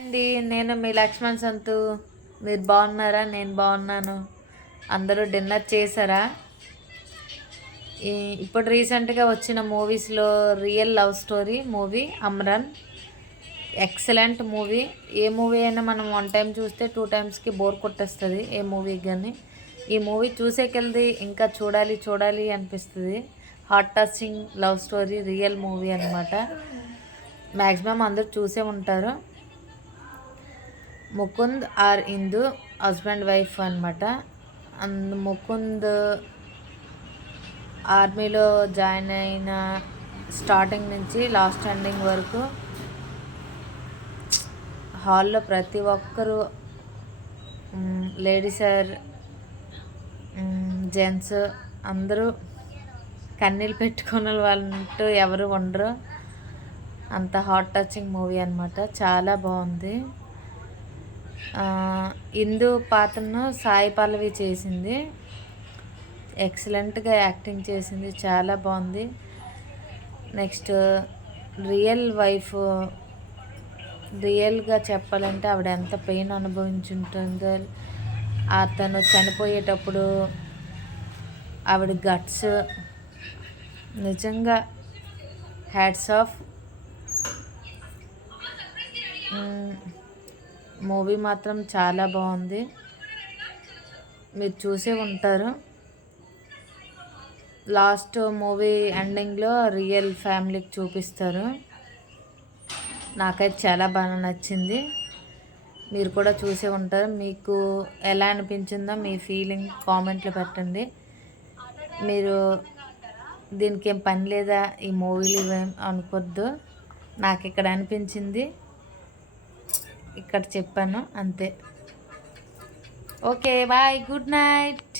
అండి నేను మీ లక్ష్మణ్ సంతు. మీరు బాగున్నారా? నేను బాగున్నాను. అందరూ డిన్నర్ చేశారా? ఇప్పుడు రీసెంట్గా వచ్చిన మూవీస్లో real love story movie Amaran excellent movie. ఏ మూవీ అయినా మనం 1 టైం చూస్తే 2 టైమ్స్కి బోర్ కొట్టేస్తుంది ఏ మూవీ కానీ. ఈ మూవీ చూసేకెళ్ళి ఇంకా చూడాలి చూడాలి అనిపిస్తుంది. Heart touching love story real movie అనమాట. మ్యాక్సిమం అందరూ చూసే ఉంటారు. ముకుంద్ ఆర్ ఇందు హస్బెండ్ వైఫ్ అనమాట. ముకుంద్ ఆర్మీలో జాయిన్ అయిన స్టార్టింగ్ నుంచి లాస్ట్ ఎండింగ్ వరకు హాల్లో ప్రతి ఒక్కరూ లేడీస్ ఆర్ జెంట్స్ అందరూ కన్నీళ్ళు పెట్టుకునే వాళ్ళంటూ ఎవరు ఉండరు. అంత హార్ట్ టచింగ్ మూవీ అనమాట. చాలా బాగుంది. ఇందు పాత్రను సాయి పల్లవి చేసింది. ఎక్సలెంట్గా యాక్టింగ్ చేసింది. చాలా బాగుంది. నెక్స్ట్ రియల్ వైఫ్, రియల్గా చెప్పాలంటే ఆవిడ ఎంత పెయిన్ అనుభవించుంటుందో. అతను చనిపోయేటప్పుడు ఆవిడ గట్స్ నిజంగా హ్యాట్స్ ఆఫ్. మూవీ మాత్రం చాలా బాగుంది. మీరు చూసే ఉంటారు. లాస్ట్ మూవీ ఎండింగ్లో రియల్ ఫ్యామిలీకి చూపిస్తారు. నాకైతే చాలా బాగా నచ్చింది. మీరు కూడా చూసే ఉంటారు. మీకు ఎలా అనిపించిందో మీ ఫీలింగ్ కామెంట్లో పెట్టండి. మీరు దీనికి ఏం పని లేదా ఈ మూవీలు ఇవేం అనుకోద్దు. నాకు ఇక్కడ అనిపించింది, ఇక్కడ చెప్పాను అంతే. Okay bye, good night.